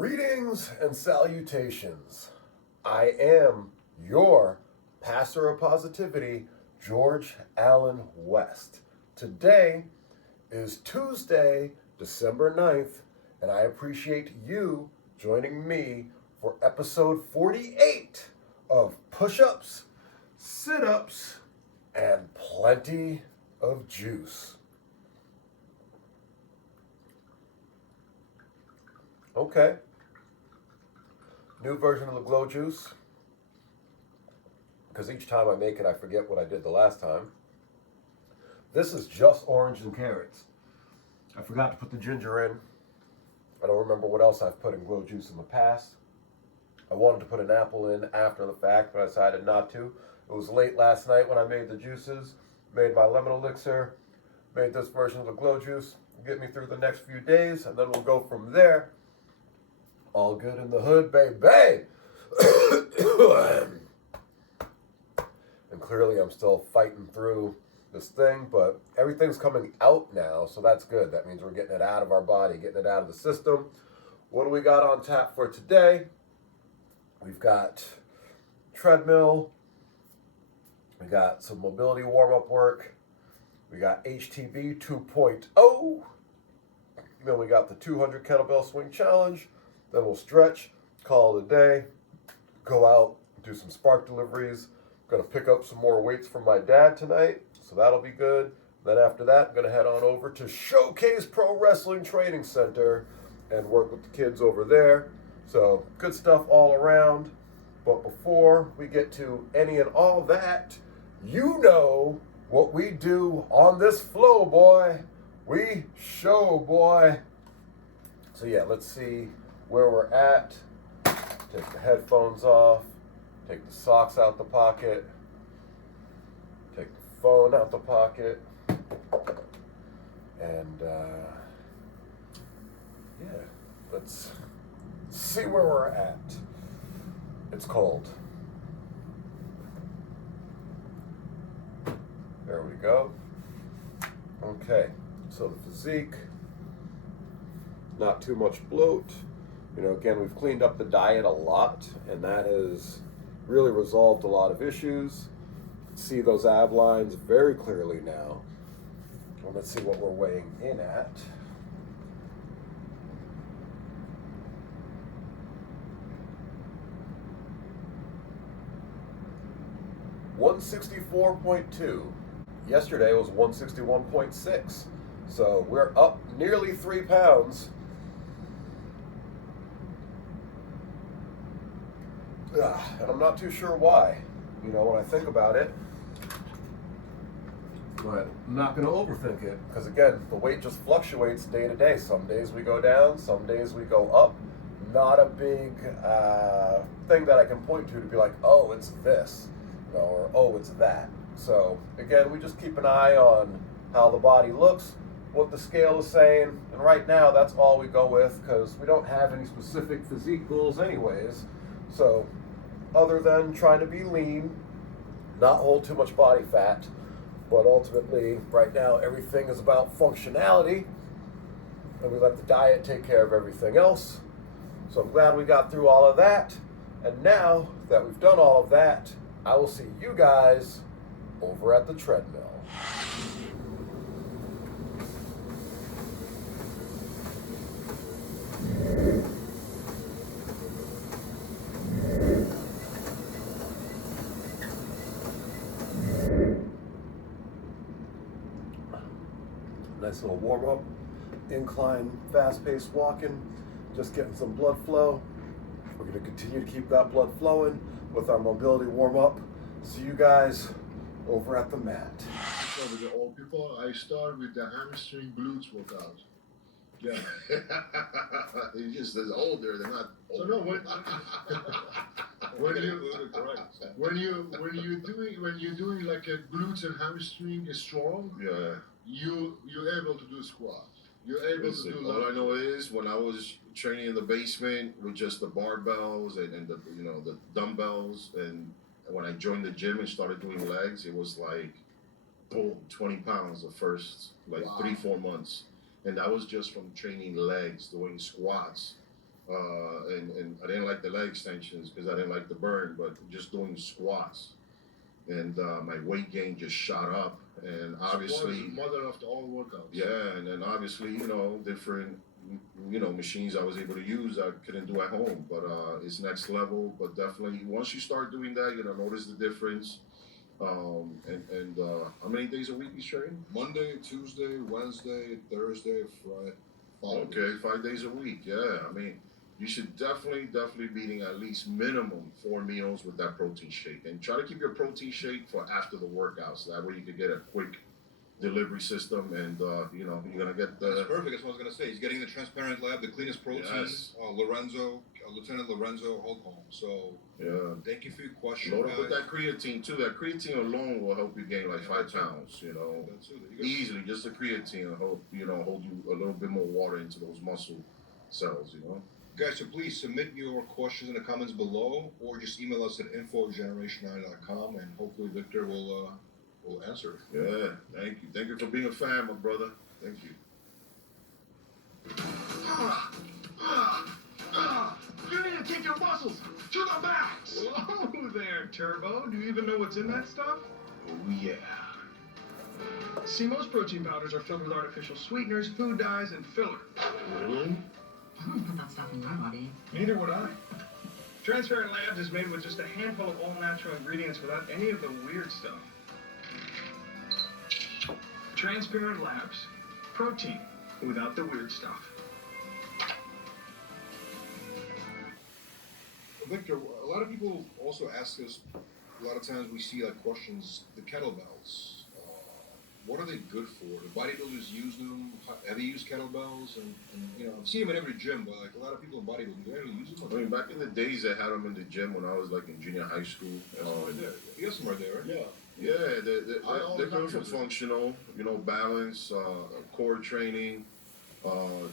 Greetings and salutations. I am your pastor of positivity, George Allen West. Today is Tuesday, December 9th, and I appreciate you joining me for episode 48 of Push-Ups, Sit-Ups, and Plenty of Juice. Okay. New version of the Glow Juice. Because each time I make it, I forget what I did the last time. This is just orange and carrots. I forgot to put the ginger in. I don't remember what else I've put in Glow Juice in the past. I wanted to put an apple in after the fact, but I decided not to. It was late last night when I made the juices, made my lemon elixir, made this version of the Glow Juice. Get me through the next few days, and then we'll go from there. All good in the hood, baby. And clearly I'm still fighting through this thing, but everything's coming out now, so that's good. That means we're getting it out of our body, getting it out of the system. What do we got on tap for today? We've got treadmill. We got some mobility warm-up work. We got HTB 2.0. Then we got the 200 kettlebell swing challenge. Then we'll stretch, call it a day, go out, do some spark deliveries. I'm going to pick up some more weights from my dad tonight, so that'll be good. Then after that, I'm going to head on over to Showcase Pro Wrestling Training Center and work with the kids over there. So good stuff all around. But before we get to any and all that, you know what we do on this flow, boy. We show, boy. So yeah, let's see where we're at. Take the headphones off, take the socks out the pocket, take the phone out the pocket, and yeah, let's see where we're at. It's cold. There we go. Okay, so the physique, not too much bloat. You know, again, we've cleaned up the diet a lot, and that has really resolved a lot of issues. You can see those ab lines very clearly now. Well, let's see what we're weighing in at. $164.2. Yesterday was 161.6. So we're up nearly 3 pounds. And I'm not too sure why, you know, when I think about it. But I'm not going to overthink it, because again, the weight just fluctuates day to day. Some days we go down, some days we go up. Not a big thing that I can point to be like, oh, it's this, you know, or oh, it's that. So again, we just keep an eye on how the body looks, what the scale is saying, and right now that's all we go with, because we don't have any specific physique goals anyways. So other than trying to be lean, not hold too much body fat, but ultimately right now everything is about functionality, and we let the diet take care of everything else. So I'm glad we got through all of that, and now that we've done all of that, I will see you guys over at the treadmill. Nice little warm-up, incline, fast-paced walking, just getting some blood flow. We're going to continue to keep that blood flowing with our mobility warm-up. See you guys over at the mat. So with the old people, I start with the hamstring glutes workout. Yeah. He's just as older, they're not So older. no, when you're doing like a glutes and hamstring is strong, Yeah. you're able to do squat. You're able Listen, to do all I know is when I was training in the basement with just the barbells and the the dumbbells, and when I joined the gym and started doing legs, it was like boom, 20 pounds the first like Wow. 3-4 months. And that was just from training legs, doing squats, and I didn't like the leg extensions because I didn't like the burn, but just doing squats, and my weight gain just shot up, and obviously, Squats is mother of all workouts. yeah, and then obviously, different, machines I was able to use I couldn't do at home, but it's next level. But definitely, once you start doing that, you're gonna notice the difference. And how many days a week you train? Monday, Tuesday, Wednesday, Thursday, Friday. Okay, 5 days a week. Yeah, I mean, you should definitely be eating at least minimum 4 meals with that protein shake, and try to keep your protein shake for after the workouts. That way you can get a quick delivery system, and you're gonna get That's the perfect. That's what I was gonna say. He's getting the transparent lab, the cleanest protein. Yes. Lieutenant Lorenzo Holcomb. So yeah. thank you for your question, Load guys. up with that creatine too. That creatine alone will help you gain like 5 pounds. That's it. You got- Easily. Just the creatine will help hold you a little bit more water into those muscle cells. Guys, so please submit your questions in the comments below, or just email us at info@generation9.com, and hopefully Victor will answer. Yeah. Thank you for being a fan, my brother. Thank you. You need to take your muscles to the max! Whoa there, Turbo. Do you even know what's in that stuff? Oh yeah. See, most protein powders are filled with artificial sweeteners, food dyes, and filler. Really? I wouldn't put that stuff in my body. Neither would I. Transparent Labs is made with just a handful of all-natural ingredients without any of the weird stuff. Transparent Labs. Protein without the weird stuff. Victor, a lot of people also ask us. A lot of times we see like questions. The kettlebells. What are they good for? Do bodybuilders use them? Have you used kettlebells? And I've seen them in every gym, but like a lot of people in bodybuilding, do they really use them? I mean, back in the days, they had them in the gym when I was like in junior high school. Right there. You got some right there, right? Yeah. Yeah, they're good for used it. functional, balance, core training,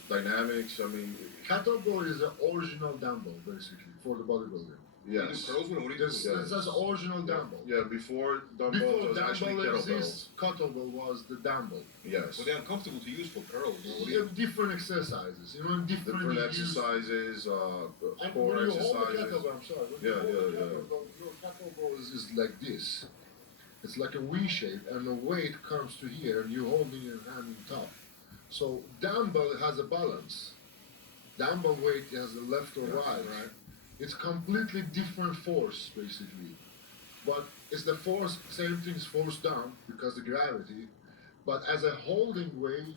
dynamics. I mean, Kettlebell is the original dumbbell, basically, for the bodybuilding. You do yes. curls with them? What do you This do? Yeah. is the original dumbbell. Yeah, before dumbbells Before was actually dumbbell kettlebells. exists, kettlebell was the dumbbell. Yes. But they're uncomfortable to use for curls. What do You you have different exercises, different Different use. exercises, And core when you hold the exercises. kettlebell, I'm sorry, when Yeah, you hold the yeah, yeah. kettlebell, your kettlebell is like this. It's like a V shape, and the weight comes to here, and you hold in your hand on top. So dumbbell has a balance. Dumbbell weight has a left or right. It's completely different force, basically. But it's the force, same thing is force down because the gravity. But as a holding weight,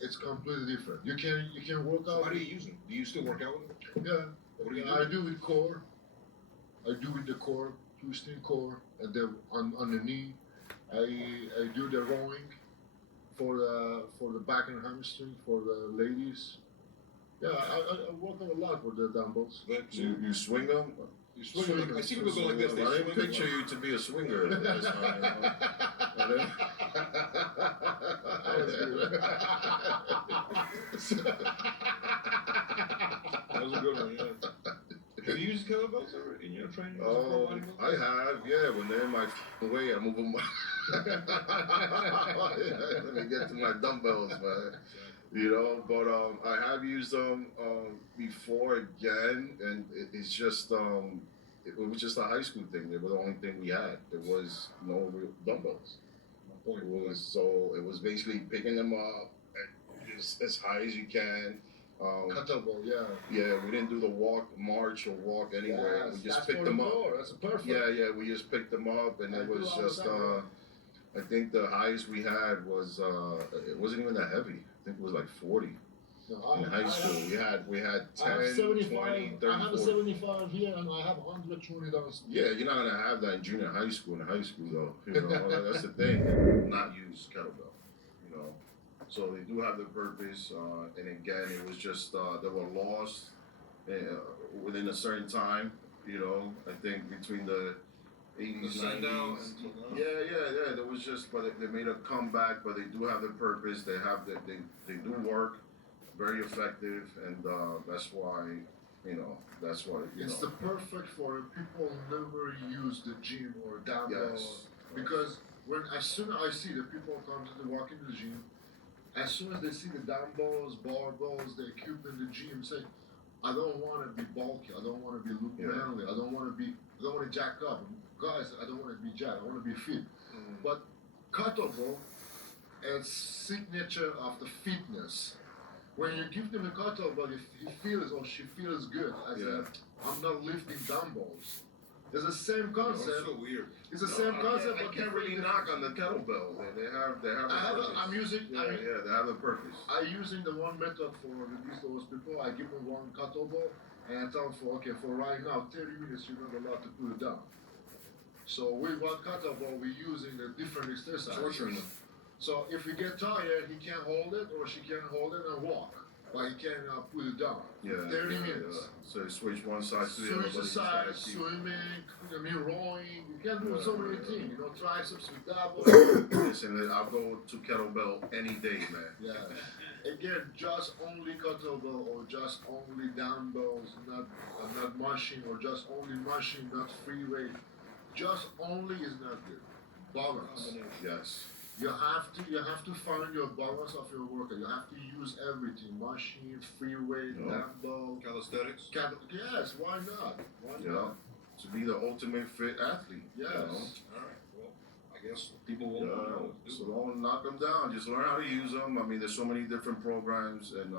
it's completely different. You can work So out. how do you use them? Do you still work out with them? Yeah. What do you do? I do with core. I do with the core, twisting core, and then on the knee. I do the rowing for the back and hamstring for the ladies. Yeah, I work out a lot with the dumbbells. Vic, You swing them? you swing them. Like, I see people go like this. They I didn't swing picture you to be a swinger. That's fine, That was good. That was a good one, yeah. Have you used kettlebells ever in your training as a pro Oh, bodybuilder? I have, yeah. When they're in my way, I move them. Let me get to my dumbbells, man. But I have used them before again, and it's just it was just a high school thing. They were the only thing we had. There was no real dumbbells. My point It was basically picking them up as high as you can. Kettlebell, yeah. Yeah, we didn't do the march or walk anywhere. Yes, We just that's picked for them the up. core. That's perfect. Yeah, we just picked them up, and I it do was all the just. time. I think the highest we had was it wasn't even that heavy. I think it was like 40 No, in high school. We had 10, I have 75. 20, 30, I have a 40. 75 here, and I have 120 downstairs. Yeah, you're not gonna have that in junior high school. In high school, though, that's the thing. Not use kettlebell, So they do have their purpose, and again, it was just they were lost within a certain time. I think between the 80s, The sundown 90s. until now. Yeah. There was just, but they made a comeback. But they do have their purpose. They they do work, very effective, and that's why. It's the perfect for people who never use the gym or dumbbell. Yes. Because as soon as I see the people come to walk into the gym, as soon as they see the dumbbells, barbells, the equipment, the gym, say, I don't want to be bulky. I don't want to be look manly. I don't want to jack up. Guys, I don't want to be jacked. I want to be fit. But kettlebell is signature of the fitness. When you give them a kettlebell, he feels or she feels good. I'm not lifting dumbbells. It's the same concept. That's so weird. It's the same concept. I can't really knock on the kettlebell. They have the purpose. I'm using. They have the purpose. I'm using the one method for those people. I give them one kettlebell and I tell them for right now 30 minutes you're not allowed to put it down. So with one kettlebell we're using a different exercise. Torturing them. So if he get tired, he can't hold it or she can't hold it and walk. But he can put it down. 30 minutes. So you switch one side to the other. Switch the side, swimming, rowing. You can do so many things. Triceps with double. Listen, I'll go to kettlebell any day, man. Yeah. Again, just only kettlebell or just only dumbbells, not machine or just only machine, not free weight. Just only is not good. Balance. Yes. You have to find your balance of your workout. You have to use everything: machine, free weight, dumbbell, Calisthenics. Yes, why not? Why not? To be the ultimate fit athlete. Yes. All right. Well, I guess people will know. So don't knock them down. Just learn how to use them. I mean, there's so many different programs, and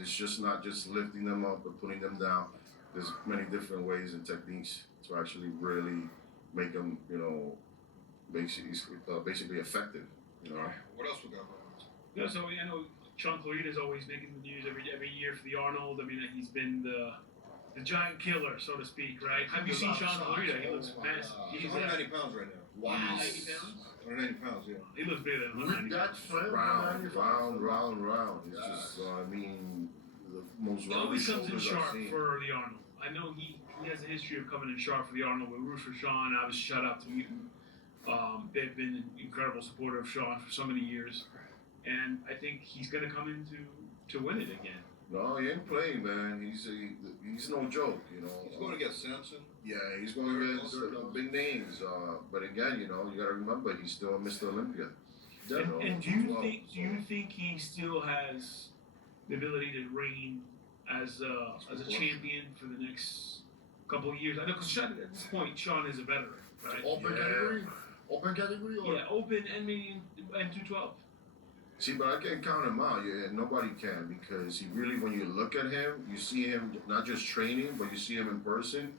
it's just not just lifting them up and putting them down. There's many different ways and techniques to actually really make them, basically effective. All right. What else we got? Yeah, so I know Sean Clarita is always making the news every year for the Arnold. I mean, he's been the giant killer, so to speak, right? Have you seen Sean Clarita? He looks massive. He's 190 pounds right now. Wow. 90 pounds? 190 pounds, yeah. He looks bigger than With 190 that pounds. frame, Round. It's Yes. just, the most He rounded always comes in shoulders sharp I've seen. for the Arnold. I know he has a history of coming in sharp for the Arnold. We root for Sean. I was shout out to Newton. They've been an incredible supporter of Sean for so many years, and I think he's going to come in to win it again. No, he ain't playing, man. He's no joke, He's going against Samson. Yeah, he's going against the big names. But again, you got to remember he's still Mr. Olympia. And do you think he still has the ability to reign as a champion for the next couple of years? I know because at this point Sean is a veteran, right? Open category or open and maybe and 212. See, but I can't count him out. Nobody can because he really, when you look at him, you see him not just training, but you see him in person.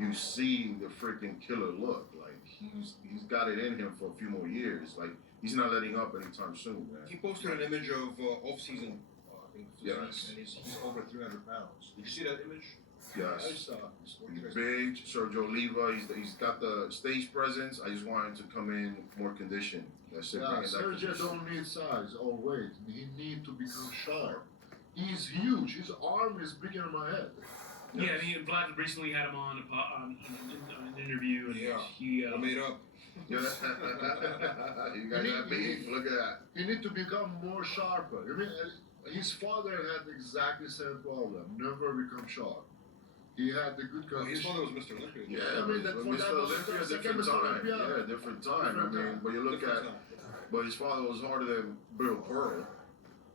You see the freaking killer look. Like he's got it in him for a few more years. Like he's not letting up anytime soon, man. He posted an image of off-season, I think, Yes. and he's over 300 pounds. Did you see that image? Yes. I saw. He's big, Sergio Oliva. He's got the stage presence. I just want him to come in more conditioned. That's it. bringing that Sergio condition. don't need size or weight. He need to become sharp. He's huge. His arm is bigger than my head. Yeah, I mean, Vlad recently had him on an interview, and Yeah. he I made up. Yeah. You got that beef? Look at that. He need to become more sharper. I mean, his father had exactly the same problem. Never become sharp. He had the good Well, his condition. father was Mr. Olympia. Yeah, I mean, but for Mr. that was Olympia, the different Mr. time. Olympia. Yeah, different time. Different time. But you look Different at, time. but his father was harder than Bill Pearl.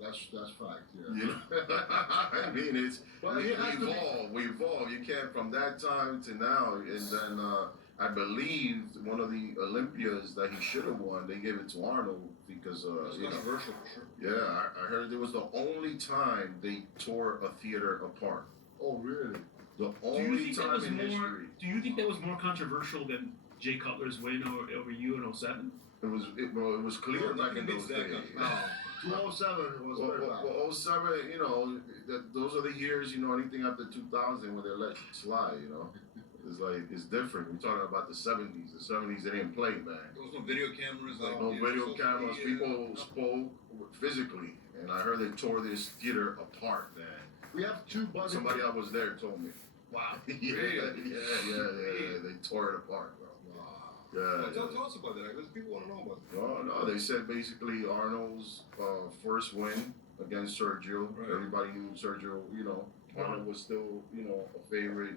That's fact. Yeah. You know, I mean, But we he has to be- evolve. You can't from that time to now, and then I believe one of the Olympias that he should have won, they gave it to Arnold because It's controversial for sure. yeah, I heard it was the only time they tore a theater apart. Oh, really? The Do you only think that time was in more? history. Do you think that was more controversial than Jay Cutler's win over you in 07? It was clear No, back in those nothing days. beats that 207 was very bad. Well, 07, those are the years, anything after 2000 where they let you slide, It's like, it's different. We're talking about the 70s. The 70s, they didn't play, man. There was no video cameras. Like, No video social cameras. media, People nothing. spoke physically. And I heard they tore this theater apart, man. We have two body. Somebody that was there told me. Wow. Yeah. They tore it apart, bro. Wow. Yeah. Well, tell us about that, because people want to know about that. No, they said basically Arnold's first win against Sergio. Right. Everybody knew Sergio, Arnold was still, a favorite,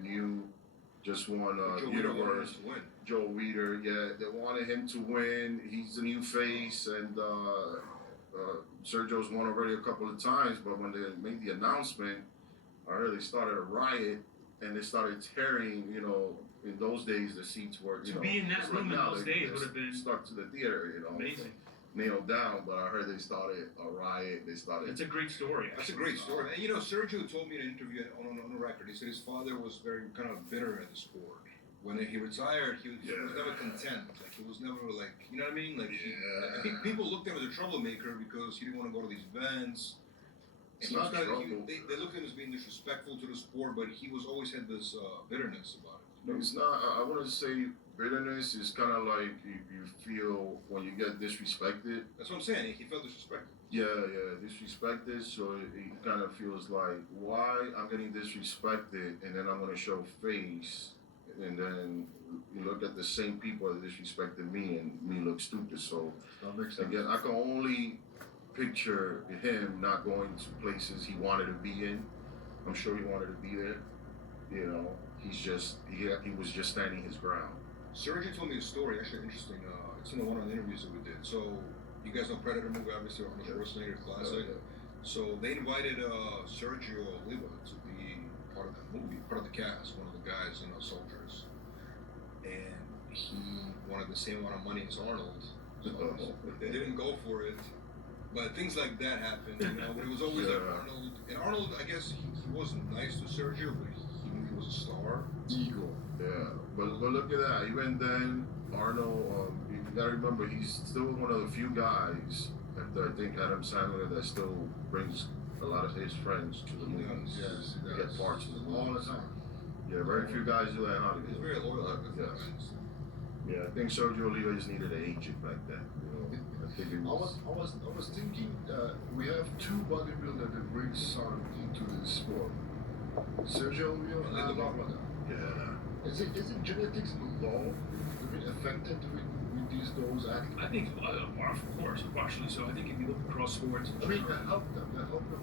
just won Joe Weider wanted Universe. us to win. Joe Weider, yeah, they wanted him to win. He's the new face, and Sergio's won already a couple of times, but when they made the announcement, I heard they started a riot and they started tearing, you know, in those days the seats were, you To know, be in that it's room in now those they days would have been stuck to the theater, you know, amazing. nailed down. But I heard they started a riot. They started. It's a great story. That's a great story. And you know, Sergio told me in an interview on the record, he said his father was very kind of bitter at the sport. When he retired, he was never content. Like he was never like, you know what I mean? Like I think people looked at him as a troublemaker because he didn't want to go to these events. It's And not trouble. they looked at him as being disrespectful to the sport, but he was always had this bitterness about it. No, it's not. I wouldn't say bitterness. It's kind of like you feel when you get disrespected. That's what I'm saying. He felt disrespected. Yeah, disrespected. So it kind of feels like, why I'm getting disrespected, and then I'm gonna show face, and then you look at the same people that disrespected me, and me look stupid. So That makes sense. again, I can only picture him not going to places he wanted to be in. I'm sure he wanted to be there. You know, he was just standing his ground. Sergio told me a story, actually interesting. It's in one of the interviews that we did. So you guys know Predator movie, obviously, Arnold Schwarzenegger classic. So they invited Sergio Oliva to be part of that movie, part of the cast, one of the guys, you know, soldiers. And he wanted the same amount of money as Arnold. So they didn't go for it. But things like that happened, you know. But it was always like Arnold. And Arnold, I guess he wasn't nice to Sergio, but he knew he was a star. Ego. Yeah, but look at that. Even then, Arnold, you gotta remember, he's still one of the few guys, after I think Adam Sandler, that still brings a lot of his friends to the movies. Yes, To get parts of the movies. all the time. Yeah, very few guys do that in Hollywood. He's very loyal. Yes. Yeah, I think Sergio Oliva just needed an agent back then. You know, I think it was. I was thinking, we have two bodybuilders that bring son into the sport. Sergio Oliva and And Barbara. Yeah. Is it genetics law affected with those athletes? I think, of course, partially so. I think if you look across sports in I mean, general, help them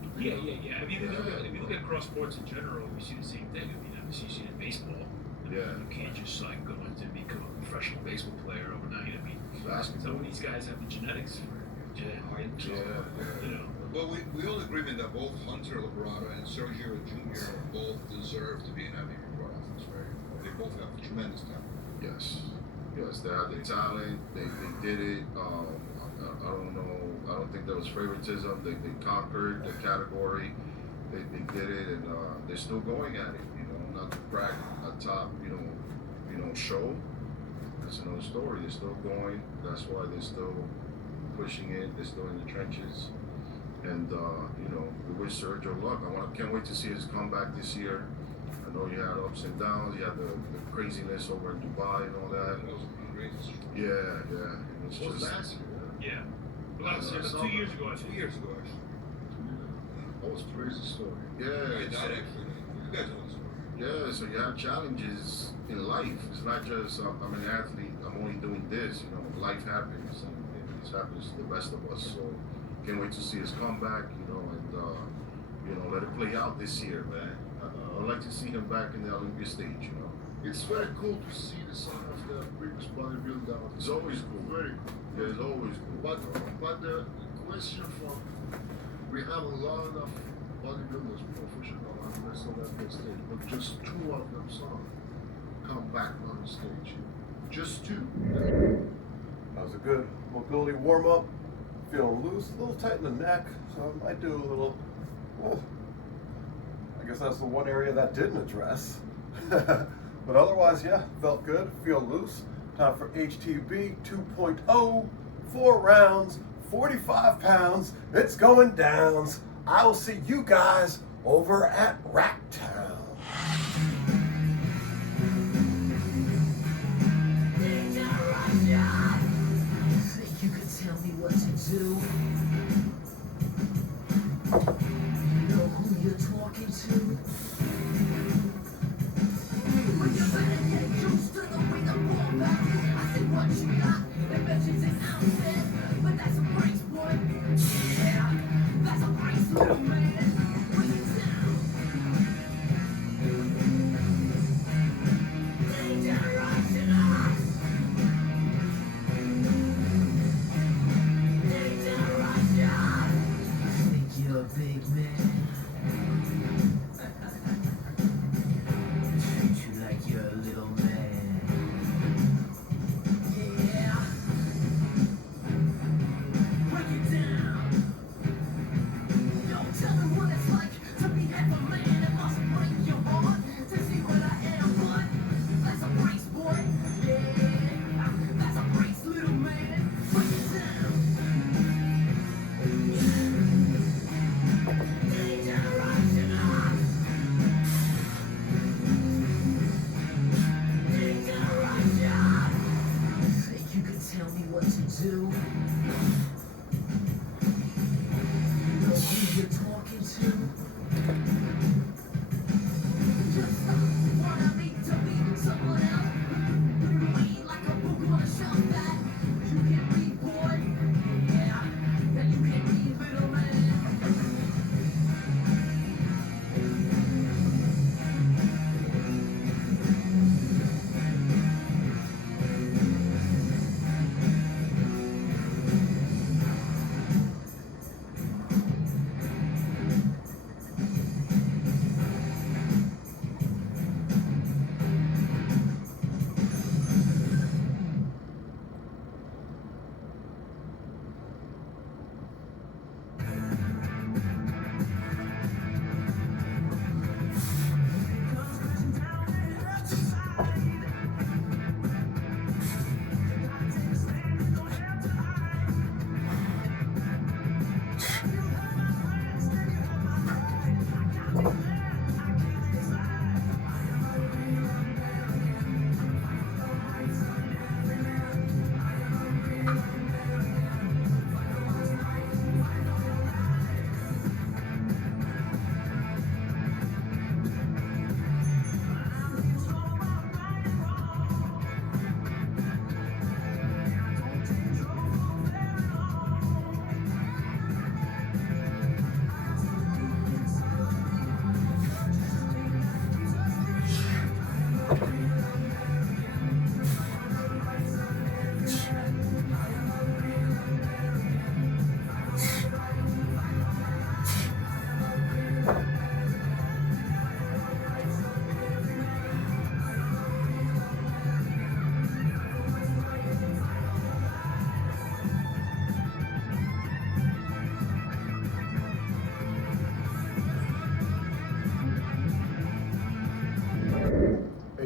to be. yeah. I mean, if you look at cross sports in general, we see the same thing. I mean, obviously you see it in baseball. I mean, Yeah. you can't just like go into become a professional baseball player overnight. I mean, Basketball. some of these guys have the genetics for it. You know. Well, we all agreement that both Hunter Labrada and Sergio Jr. both deserve to be in heavyweight pro athletes, right? They both have tremendous talent. Yes, they had the talent. They did it. I don't know. I don't think there was favoritism. They conquered the category. They did it, and they're still going at it. You know, not to brag a top, you know, show. That's another story. They're still going. That's why they're still pushing it. They're still in the trenches. And you know, we wish Sergio luck. Can't wait to see his comeback this year. I know you had ups and downs. You had the craziness over in Dubai and all that. That was a great decision. Yeah. It's Was just last year? Yeah. Well, that was 2 years ago, I 2 think. years ago, actually. That was a crazy story. He yeah. died, actually. You guys know the story. Yeah, so you have challenges in life. It's not just I'm an athlete. I'm only doing this. You know, life happens, and it happens to the best of us. So can't wait to see his comeback. You know, and you know, let it play out this year, man. I'd like to see him back in the Olympia stage. You know, It's very cool to see the son of the previous bodybuilder. it's always cool. Very cool. Yeah, it's always cool. But the question from, we have a lot of bodybuilders, professional and rest of them on stage, but just two of them son come back on the stage. Just two. That was a good mobility warm up. Feeling loose, a little tight in the neck, so I might do a little. I guess that's the one area that didn't address. But otherwise, yeah, felt good, feel loose. Time for HTB 2.0, 4 rounds, 45 pounds. It's going downs. I will see you guys over at Racktown. Think you could tell me what to do? You know who you're talking to? Well, you better get used to the way the ball bounces. I see what you got, it measures in ounces, but that's a brace, boy. Yeah, that's a brace, little man. Bring it down.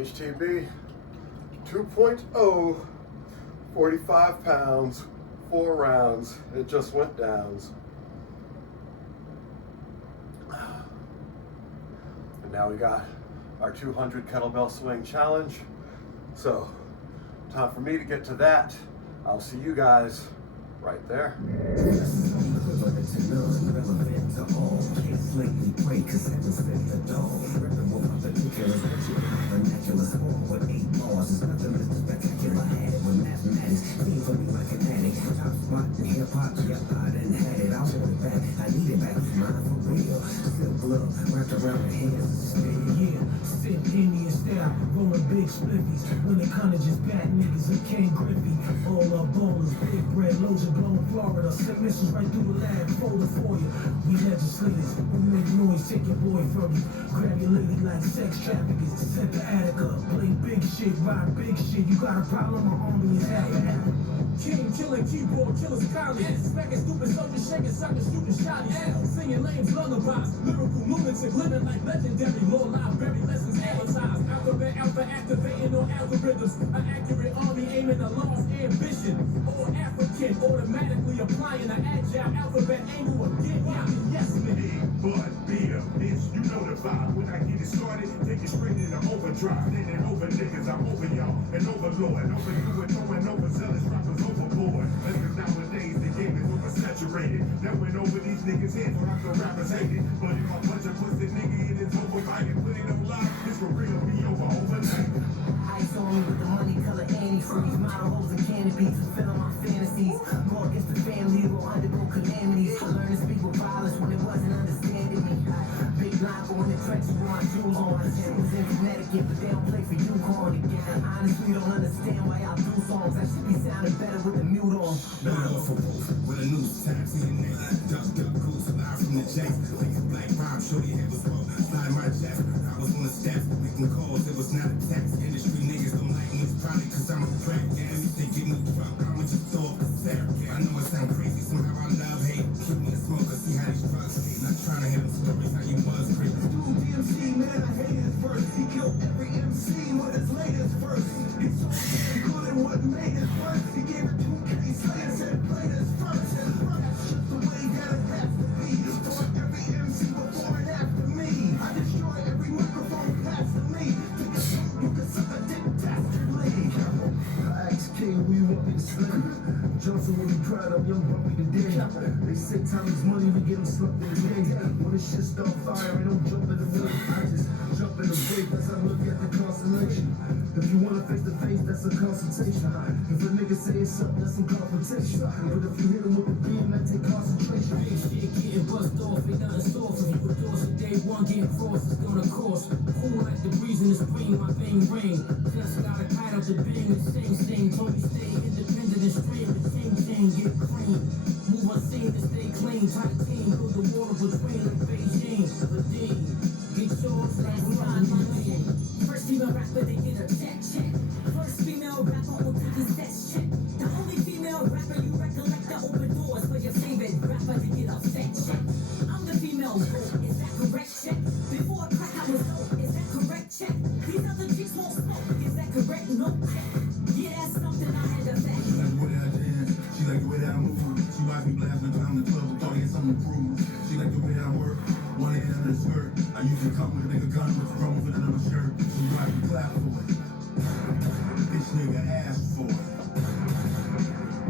HTB 2.0, 45 pounds, 4 rounds. It just went downs. And now we got our 200 kettlebell swing challenge. So, time for me to get to that. I'll see you guys right there. Rolling big spliffies when the kind of just bad niggas that can't grip me. All up ballers, big bread, loads of blowing Florida. Send missiles right through the lab, fold it for you. We legislators who make noise, take your boy from you. Grab your lady like sex traffickers, send the Attica. Play big shit, ride big shit. You got a problem, my army is half an hour. King killing keyboard killers, college. Smacking stupid soldiers, shaking suckers, shooting shotties. Singing lames, lullabies, lyrical lunatic, living like legendary. More library lessons advertised. Alphabet alpha activating on algorithms. An accurate army aiming a lost ambition. All African, automatically applying an agile alphabet angle again. Yes, man. Bud, beer, bitch, you know the vibe. When I get it started, take it straight into overdrive. Then it over niggas, I'm over y'all. And overlord, over you and throwing overzealous rappers overboard. Because nowadays the game is oversaturated. That went over these niggas' heads, so I'm the rappers hate it. But if I punch a pussy nigga in his over bike and put it on live, it's for real, be over overnight. Ice on me with the money color antifreeze. Model holes and canopies, fulfilling my fantasies. Go against the family, will undergo calamities. I learned to speak with violence when it wasn't understanding me. Big line going in trenches with my jewels on. My was in Connecticut, but they don't play for you calling again. I honestly don't understand why y'all do songs. I should be sounding better with the mute on. Not for both, with a news tax in the neck. Duck, goose, live from the chase. Like a black rhyme, shorty head was low. Slide my chest, I was on the steps. Making calls, it was not a text. Industry niggas don't like me, it's probably cause I'm a crack. Damn, if they give me drunk, I'ma just throw up the set. I know it sound crazy, somehow I love hate. Keep me a smoker, see how these drugs hate. Not trying to hear them stories, how you buzz crazy. Dude, DMC, man, I hate his verse. He killed every MC with his latest verse. He's so damn good at what made his verse. He gave it 2K slaves, said play this first. That's just the way that it has to be. For every MC before and after me. I destroy every microphone passed to me. You can suck a dick dastardly. I asked King, we want me to slay. Johnson will be proud of young Bumpy today. They say time is money, we get them slumped in the day. When the shit start firing, don't jump in the middle. I just jump in the brig as I look at the constellation. If you wanna face to face, that's a consultation. If a nigga say it's up, that's some confrontation. But if you hit him with a beam, that take concentration. Hey, shit getting buzzed off, ain't nothing soft. If you endorse it, day one getting crossed, it's gonna cost. Cool like the breeze in the spring, my vein ring. Just got a kite out the bing, the same thing. Tony stay independent and straight, the same thing, get cream. Move on scene to stay clean, tight team. Build the water between like Beijing, the D. Get yours like we on my lane. First female rapper, they get a check. First female rapper on to the set shit. The only female rapper you recollect that open doors for your favorite rapper to get upset check. I'm the female goat, is that correct check? Before I crack, I was dope, is that correct check? These other chicks won't smoke, is that correct? No check. Yeah, that's something I had to fact. She like the way that I dance, she like the way that I move. She watch me blast when I'm in the club, but thought he had something to prove. She like the way that I work, one hand under the skirt. I usually come with a nigga gun with the drum with a little shirt. So you watch me clap for it. This nigga asked for it.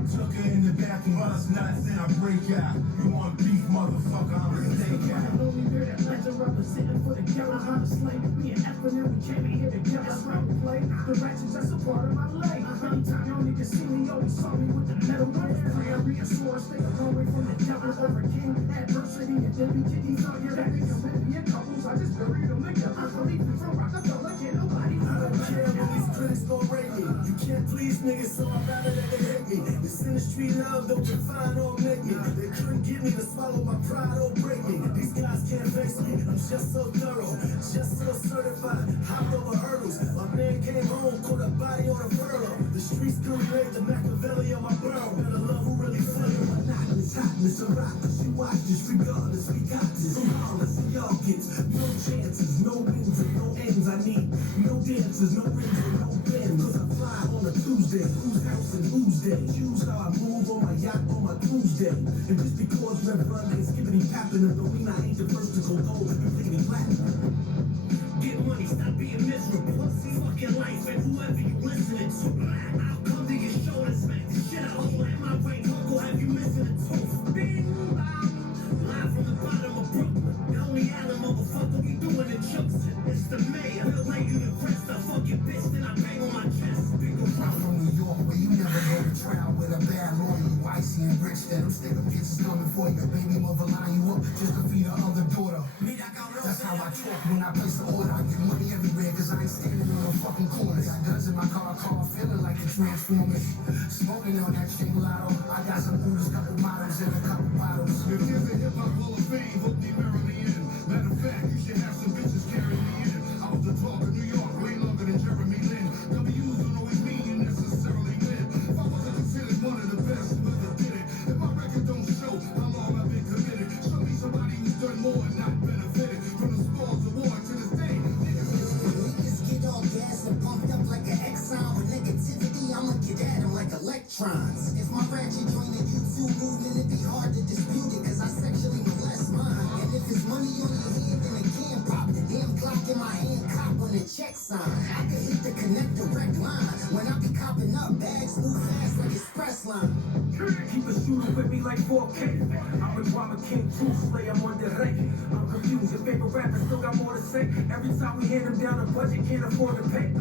Took her in the bathroom, us nuts, then I break out. You want beef, motherfucker, I'm a stakeout. Only bear that legend representing for the killer. I'm a slave. Me and F&M, we came in here together. That's right, we play. The ratchet's just a part of my life. Anytime y'all niggas see me, always saw me with the metal one. Prayer reassured, stay a long way from the devil. Overcame adversity and then we did these all your epic Olympian couples. I just buried them together. I believe in from Rockefeller, can't nobody. I don't care when these critics gon' rate me. You can't please niggas, so I'm rather that they hate me. This industry love don't define or make me. They couldn't get me to swallow my pride or break me. These guys can't face me. I'm just so thorough, just so certified. Hopped over hurdles. My man came home, caught a body on a furlough. The streets could relate the Machiavelli on my borough. Better love who really feel it. Monotonous, hotness, a rocket. She watch this, regardless, we got this. From Hollis, y'all get no chances, no wins, and no ends. I need No dancers, no rings, and no bends. Cause I fly on a Tuesday. Whose house and whose day? Choose how I move on my yacht on my cruise day. And just because Rev Run ain't skippity papping, it don't mean I ain't the first to go gold and completely platinum. Get money, stop being miserable. Fucking life and whoever you listening to. I'll come to your show and smack the shit out. Oh, am I right? Uncle, have you missing a tooth? Bing, bang. Live from the bottom of Brooklyn. Coney Island, motherfucker, we doing it Junction. It's the mayor. We'll lay you to rest. I fuck your bitch, then I bang on my chest. Big I'm from New York, where you never go to trial with a bad lawyer. You icy and rich, then them stick up kids coming for you. Baby mother line you up just to feed her other daughter. That's how I talk when I place an order. I get money everywhere, cause I ain't standing in no fucking corners. Got guns in my car feeling like the Transformers. Smoking on that chingolato. I got some Buddhas, couple models, and a couple bottles. If there's a hip-hop hall of fame, hope they marry me in. Matter of fact, you should have some bitches carry me in. I was the talk of New York way longer than Jeremy Lin. W's don't always mean you necessarily win. If I wasn't considered one of the best who ever did it, if my record don't show how long I've been committed, show me somebody who's done more and not benefited from the spoils of war to this day. Niggas get all gas and pumped up like an Exxon. With negativity, I'ma get at them like electrons. If my ratchet join the YouTube movement, it'd be hard to dispute it, cause I sexually molest mine. And if it's money on your head, then it can pop. The damn clock in my hand cop when the check sign. I can hit the connect direct line. When I be copping up, bags move fast like express line. Keep a shooter with me like 4K. I'm a drama king, true slay, I'm on the wreck. I'm confused, your favorite rapper still got more to say. Every time we hand him down a budget, can't afford to pay.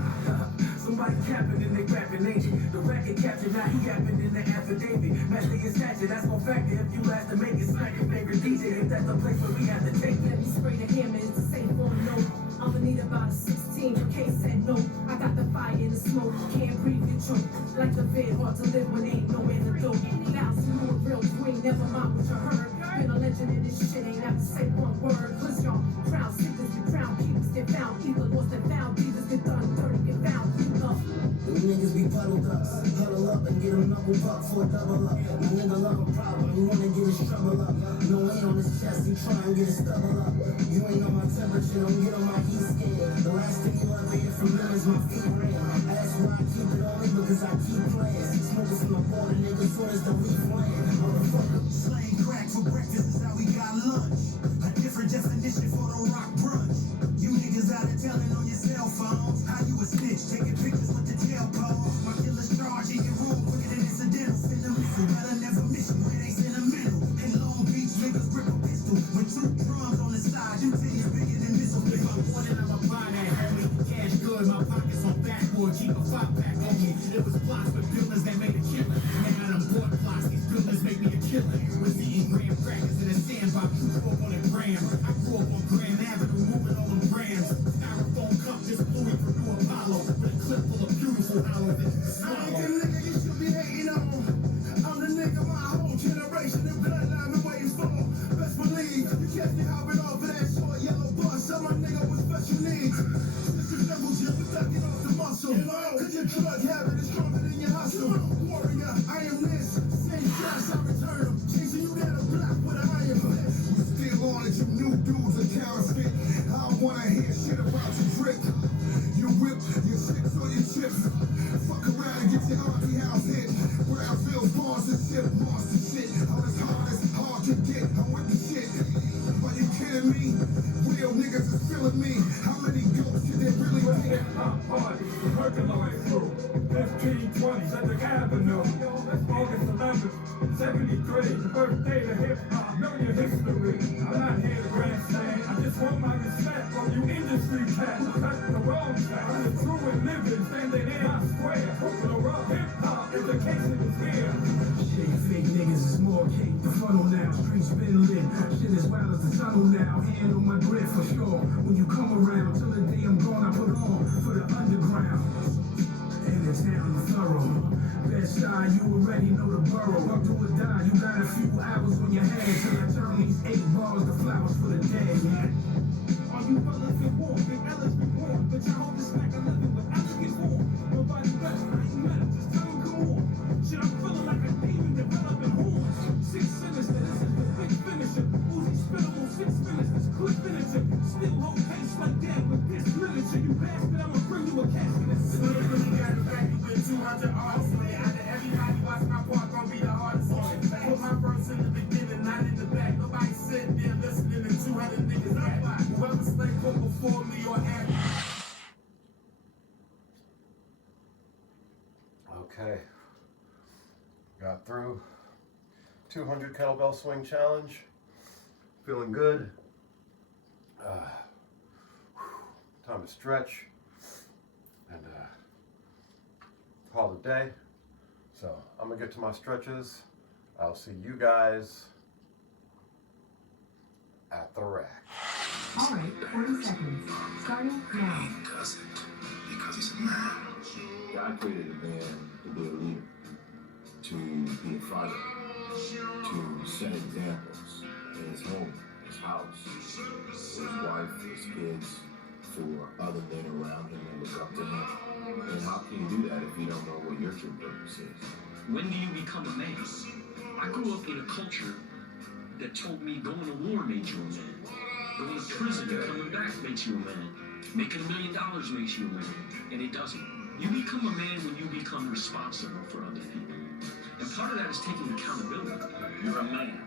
Somebody capping and they rapping, ain't you? The record captain, now he rapping in the affidavit. Master your stature, that's no factor. If you last to make it, smack your favorite DJ. If that's the place where we have to take it. Let me spray the hammer, it's the same on note. I'ma need about a 16, your case said no. I got the fire in the smoke, can't breathe, you choke. Like the bed, hard to live when ain't no antidote. Thousand you a real queen, never mind what you heard. Been a legend in this shit, ain't have to say one word. Cause y'all crown seekers, you crown keepers get found. Either lost and found, divas get done dirty, get found. Them niggas be puddled up, huddle up and get them knuckle buck for a double up. My nigga love a problem, he wanna get his trouble up. No way on his chest, he try and get his stubble up. You ain't on my temperature, don't get on my heat scale. The last thing you ever hear from them is my feet red. That's why I keep it only because I keep playing. Smokers from the border, niggas, soon as the week land. Motherfucker. Slaying crack for breakfast is how we got lunch. A different definition for the rock brunch. You niggas out of telling on your cell phones. How you a snitch, taking pictures with the tail pole. My killer's charge in your room quicker than incidental. Send a missile, but I never miss you when they sentimental. In Long Beach, niggas grip a pistol. With 2 drums on the side, you titties bigger than missile. If I want it, I'ma buy that, homie. Cash good, my pockets on backboard. Keep a 5-pack on me. It was plots with builders that made a killer. Now I done bought plots, these builders make me a killer. Was eating graham crackers in a sandbox. You grew up on a gram. I grew up on Grand Avenue, moving all them grams. Styrofoam cup, just blew it from New Apollo. With a clip full of beautiful hollows that you can swallow. I ain't the nigga you should be hating on. I'm the nigga my whole generation and bloodline been waiting for. Best believe you catch me hopping off of that short yellow bus. Tell my nigga with special needs. Since the devil gym, we ducking off the muscle. Cause your drug habit is stronger than your hustle. Warrior, I am this. Same shots, I return them. Chasing you down the block with an iron fist. We still on it, you new dudes are counterfeit. I don't wanna hear shit about your drip. You whip, your six or your chips. Fuck around and get your auntie house hit. Brownfield sponsorship, monster shit. All this hard to get. I'm with the shit. Are you kidding me? Real niggas is feeling me. How many ghosts should they really be? Party, percolating through 1520 Cedric Avenue. August 11th, 73, the birthday of hip hop. Know your history. I'm not here to grandstand. I just want my respect from you industry cats. Cut the wrong track. I'm the true and living, standing in my square. Open the rock, hip hop, in the case it was here. Shit, fake niggas is more cake. The funnel now, streets been lit. Shit as wild as the tunnel now. Hand on my grip for sure. When you come around, till the day I'm gone, I put on for the underground. And it's down thorough. Best side, you already know the borough. Up to a die, you got a few hours on your hands till I turn these 8 bars to flowers for the day. All you fellas been born, big Ellis been born. But y'all hold this smack, I'm living with elegant form. Nobody better, I ain't met him, just tell him come on. Shit, I'm feeling like a demon developing horns. 6 sinister, this is the big finisher. Uzi spinnable, 6 minutes, this clip finisher. Still hold pace like that with this literature. You bastard, I'm a Okay. Got through 200 kettlebell swing challenge. Feeling good. Time to stretch and call it a day. So I'm gonna get to my stretches. I'll see you guys at the rack. All right, 40 seconds. Starting now. He does it because he's a man. God created a man to be a leader, to be a father, to set examples in his home, his house, for his wife, for his kids, for other men around him and look up to him. And how can you do that if you don't know what your true purpose is? When do you become a man? I grew up in a culture that told me going to war made you a man. Going to prison and coming back makes you a man. Making $1 million makes you a man. And it doesn't. You become a man when you become responsible for other people. And part of that is taking accountability. You're a man.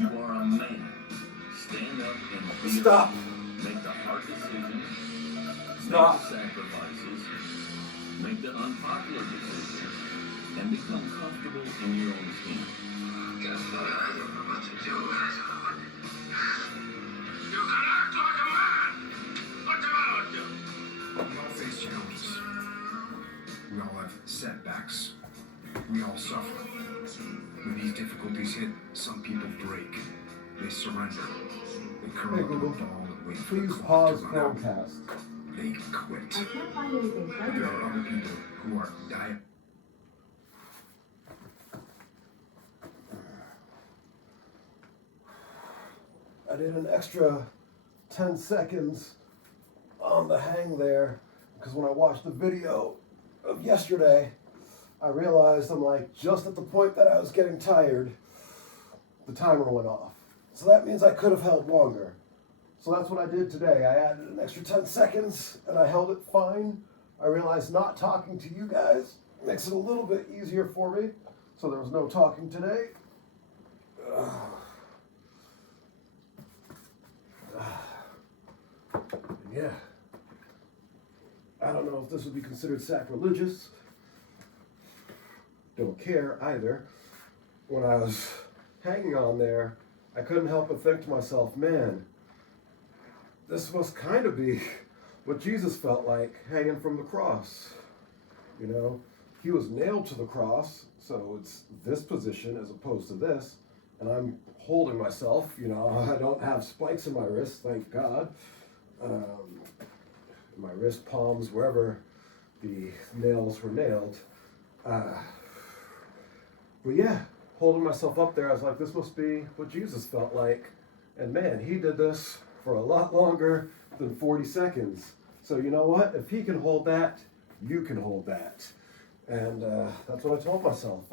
You are a man. Stand up and be Stop. a man. Make the hard decisions. Stop. Make the sacrifices. Make the unpopular decisions. And become comfortable in your own skin. Guess what? I don't know what to do. You can act like a man! What's the matter with you? We all face challenges. We all have setbacks. We all suffer. When these difficulties hit, some people break. They surrender. They curl Hey up in Google, a ball and wait for the please clock pause to run out. Chromecast. They quit. I can't find anything. But there are other people who are dying. I did an extra 10 seconds on the hang there because when I watched the video of yesterday, I realized I'm like just at the point that I was getting tired, the timer went off. So that means I could have held longer. So that's what I did today. I added an extra 10 seconds and I held it fine. I realized not talking to you guys makes it a little bit easier for me. So there was no talking today. Yeah. I don't know if this would be considered sacrilegious. Don't care either. When I was hanging on there, I couldn't help but think to myself, man, this must kind of be what Jesus felt like hanging from the cross. You know, he was nailed to the cross, so it's this position as opposed to this, and I'm holding myself, you know, I don't have spikes in my wrist, thank God. My wrist palms, wherever the nails were nailed. But yeah, holding myself up there, I was like, this must be what Jesus felt like. And man, he did this for a lot longer than 40 seconds. So you know what? If he can hold that, you can hold that. And that's what I told myself.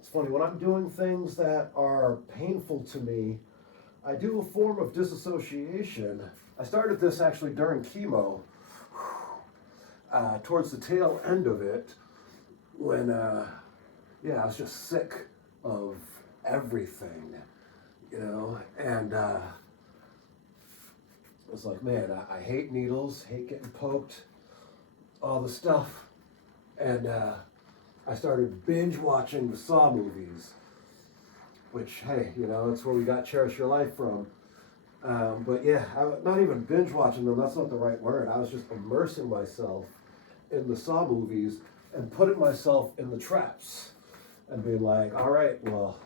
It's funny, when I'm doing things that are painful to me, I do a form of disassociation. I started this actually during chemo, towards the tail end of it, when, I was just sick of everything, you know, and I was like, man, I hate needles, hate getting poked, all the stuff, and I started binge watching the Saw movies, which, hey, you know, it's where we got Cherish Your Life from. But yeah, not even binge watching them, that's not the right word. I was just immersing myself in the Saw movies and putting myself in the traps and being like, all right, well,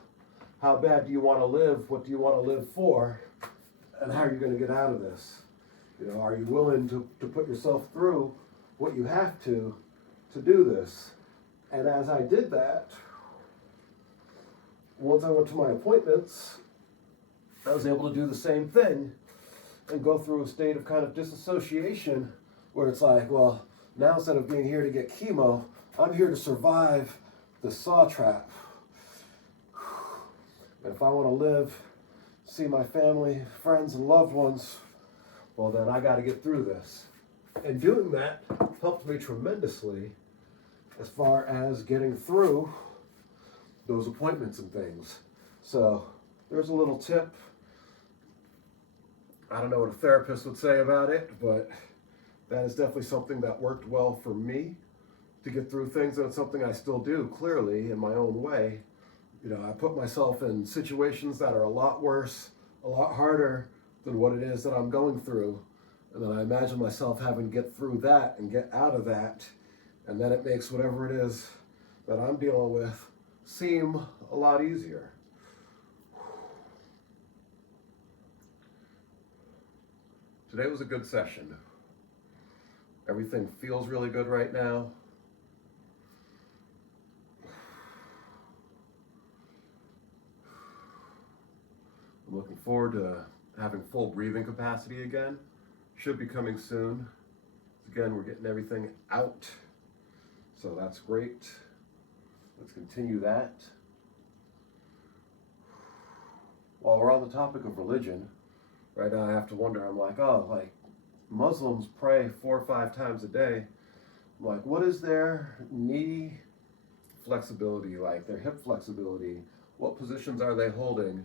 how bad do you want to live? What do you want to live for? And how are you going to get out of this? You know, are you willing to put yourself through what you have to do this? And as I did that, once I went to my appointments, I was able to do the same thing and go through a state of kind of disassociation where it's like, well, now instead of being here to get chemo, I'm here to survive the Saw trap. And if I want to live, see my family, friends, and loved ones, well, then I got to get through this. And doing that helped me tremendously as far as getting through those appointments and things. So there's a little tip. I don't know what a therapist would say about it, but that is definitely something that worked well for me to get through things, and it's something I still do, clearly, in my own way. You know, I put myself in situations that are a lot worse, a lot harder than what it is that I'm going through. And then I imagine myself having to get through that and get out of that. And then it makes whatever it is that I'm dealing with seem a lot easier. Today was a good session. Everything feels really good right now. I'm looking forward to having full breathing capacity again. Should be coming soon. Again, we're getting everything out, so that's great. Let's continue that. While we're on the topic of religion, right now I have to wonder, I'm like, oh, like Muslims pray 4 or 5 times a day. I'm like, what is their knee flexibility like, their hip flexibility? What positions are they holding?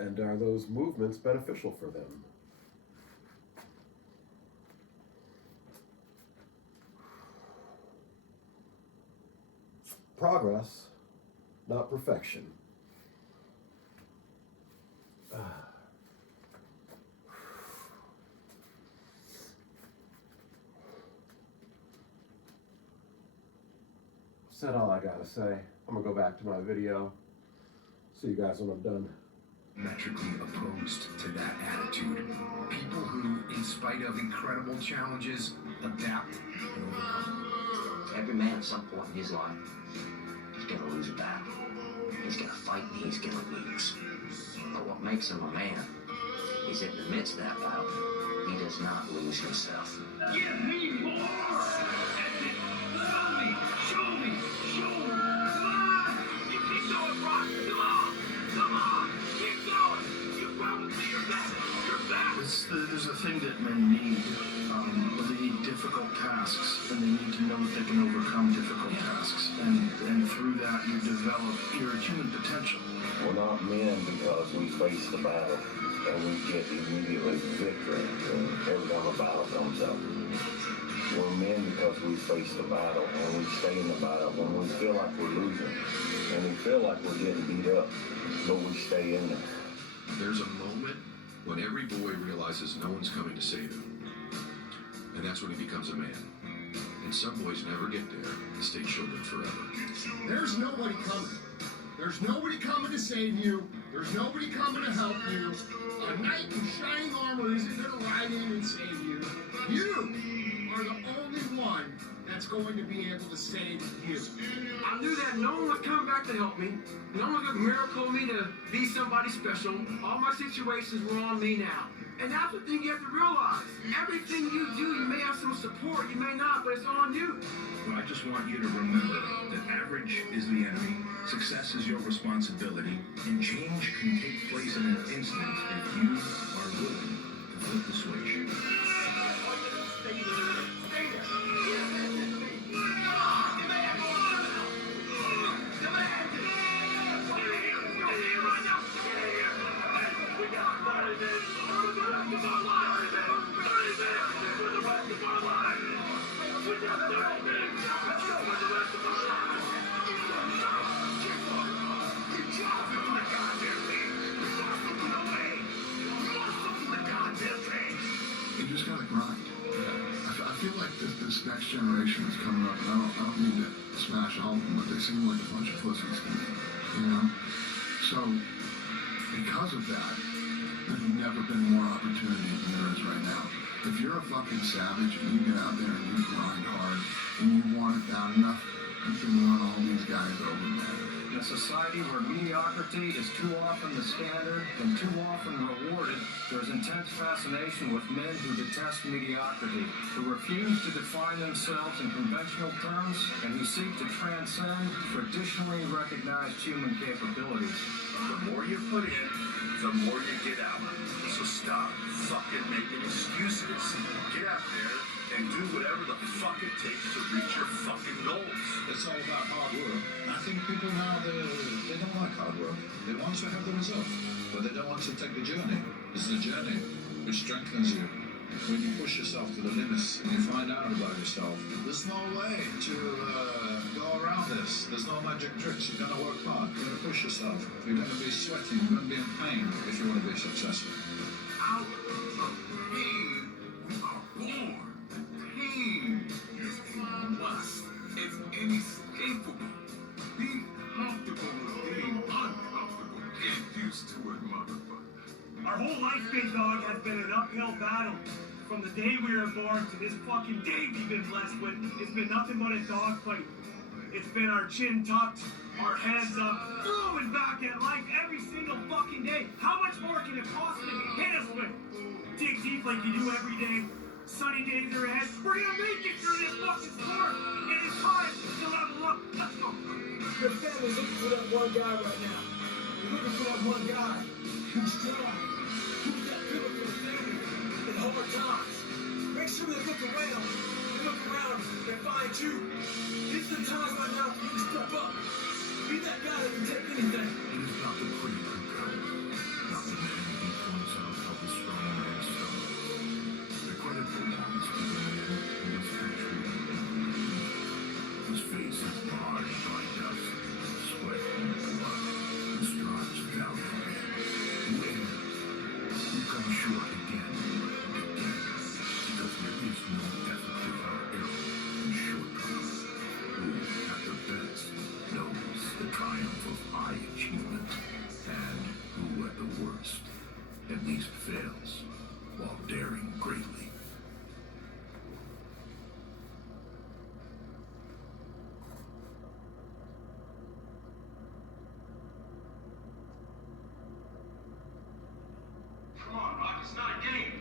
And are those movements beneficial for them? Progress, not perfection. Said all I gotta say. I'm gonna go back to my video. See you guys when I'm done. Metrically opposed to that attitude. People who, in spite of incredible challenges, adapt and overcome. Every man at some point in his life is going to lose a battle. He's going to fight and he's going to lose. But what makes him a man is that in the midst of that battle, he does not lose himself. Give me more! That's it! Show me! Show me! Show me! Come on! You keep going, Brock! Come on! Come on! Keep going! You promised me your back! Your back! There's a thing that men need. They need difficult tasks, and they need to know that they can overcome difficult tasks. And through that, you develop your human potential. We're not men because we face the battle and we get immediately victory every time a battle comes up. We're men because we face the battle and we stay in the battle when we feel like we're losing and we feel like we're getting beat up, but we stay in there. There's a moment when every boy realizes no one's coming to save him. And that's when he becomes a man. And some boys never get there and stay children forever. There's nobody coming. There's nobody coming to save you. There's nobody coming to help you. A knight in shining armor isn't going to ride in and save you. You are the only one that's going to be able to save you. I knew that no one was coming back to help me. No one was going to miracle me to be somebody special. All my situations were on me now. And that's the thing you have to realize. Everything you do, you may have some support, you may not, but it's on you. But I just want you to remember that average is the enemy, success is your responsibility, and change can take place in an instant if you are willing to flip the switch. You just gotta grind. I feel like this next generation is coming up, and I don't mean to smash all of them, but they seem like a bunch of pussies to me, you know? So, because of that, there's never been more opportunity than there is right now. If you're a fucking savage and you get out there and you grind hard and you want it bad enough, you can run all these guys over, man. In a society where mediocrity is too often the standard and too often rewarded, there's intense fascination with men who detest mediocrity, who refuse to define themselves in conventional terms, and who seek to transcend traditionally recognized human capabilities. The more you put in, the more you get out. So stop fucking making excuses. Get out there and do whatever the fuck it takes to reach your fucking goals. It's all about hard work. I think people now, they don't like hard work. They want to have the result, but they don't want to take the journey. It's the journey which strengthens you. when you push yourself to the limits and you find out about yourself, there's no way to go around this. There's no magic tricks. You're going to work hard. You're going to push yourself. You're going to be sweating. You're going to be in pain if you want to be successful. Out of pain, we are born. Pain is a must. It's inescapable. Be comfortable with being uncomfortable. Get used to it, motherfucker. Our whole life, big dog, has been an uphill battle. From the day we were born to this fucking day we've been blessed with, it's been nothing but a dogfight. It's been our chin tucked, our heads up, throwing back at life every single fucking day. How much more can it possibly hit us with? Dig deep like you do every day. Sunny days are ahead. We're gonna make it through this fucking storm. It is time to level up. Let's go. Your family's looking for that one guy right now. You're looking for that one guy who's strong, who's that pillar for the family in hard times. Make sure they look around and find you. These are the times right now for you to step up. Be that guy that can take anything. It is not the critic who counts, not the man who points out how the strong man stumbles. The credit belongs to the man who is actually whose face is marred by dust, sweat, and blood, who strives valiantly, who errs, who comes short again and again, because there is no effort without error and shortcomings, who, at the best, knows the triumph of high achievement, and who, at the worst, at least fails while daring greatly. Come on, Rock, it's not a game.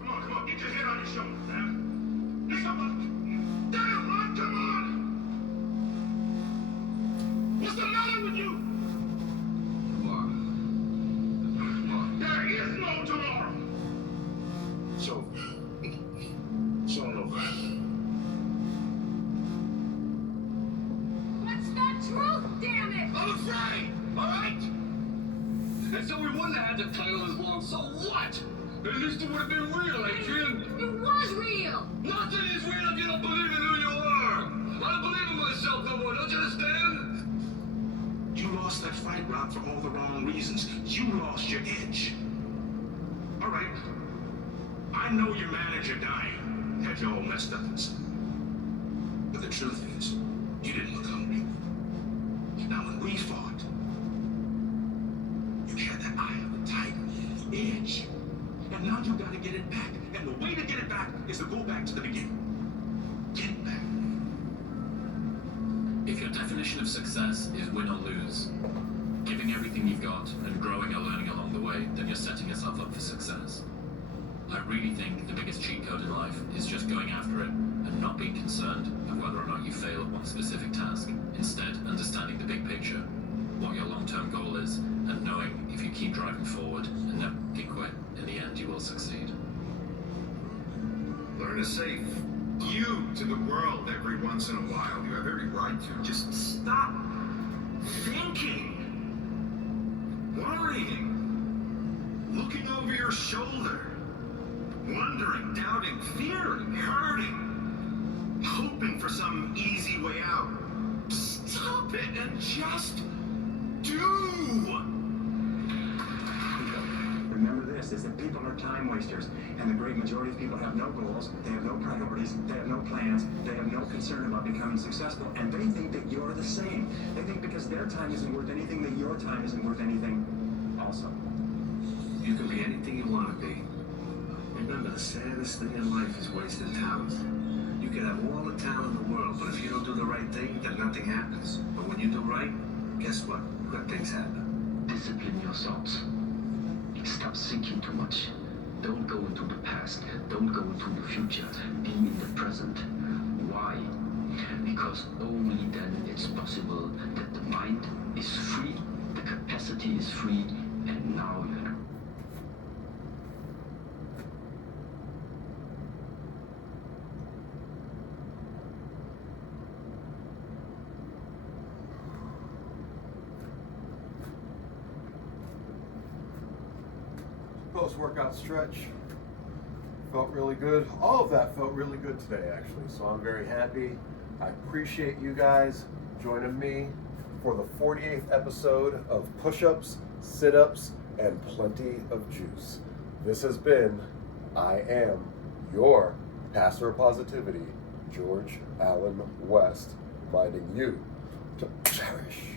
Come on, get your head on your shoulders, man. Get someone. Damn, Rock, come on! What's the matter with you? Tomorrow. There is no tomorrow. So, it's all over. What's the truth, damn it? I'm afraid, all right? And so we wouldn't have had the title as long. So what? At least it would have been real, Adrian. It was real. Nothing is real if you don't believe in who you are. I don't believe in myself no more. Don't you understand? You lost that fight, Rob, for all the wrong reasons. You lost your edge. All right. I know your manager dying had you all messed up inside. But the truth is, you didn't look hungry. Now, when we fought, you had that eye of the tiger, the edge. And now you gotta get it back. And the way to get it back is to go back to the beginning. Get it back. If your definition of success is win or lose, giving everything you've got and growing or learning along the way, then you're setting yourself up for success. I really think the biggest cheat code in life is just going after it and not being concerned of whether or not you fail at one specific task. Instead, understanding the big picture, what your long-term goal is, and knowing if you keep driving forward and never quit, in the end you will succeed. Learn to say you to the world every once in a while. You have every right to. Just stop thinking, worrying, looking over your shoulder, wondering, doubting, fearing, hurting, hoping for some easy way out. Stop it and just do. Remember this, is that people are time wasters, and the great majority of people have no goals, they have no priorities, they have no plans, they have no concern about becoming successful, and they think that you're the same. They think because their time isn't worth anything, that your time isn't worth anything also. You can be anything you want to be. Remember, the saddest thing in life is wasted talent. You can have all the talent in the world, but if you don't do the right thing, then nothing happens. But when you do right, guess what? Good things happen. Discipline your thoughts. Stop thinking too much. Don't go into the past. Don't go into the future. Be in the present. Why? Because only then it's possible that the mind is free, the capacity is free, and now you have. Post-workout stretch. felt really good. All of that felt really good today, actually. So I'm very happy. I appreciate you guys joining me for the 48th episode of Push-Ups, Sit-Ups, and Plenty of Juice. This has been I Am Your Pastor of Positivity, George Allen West, reminding you to cherish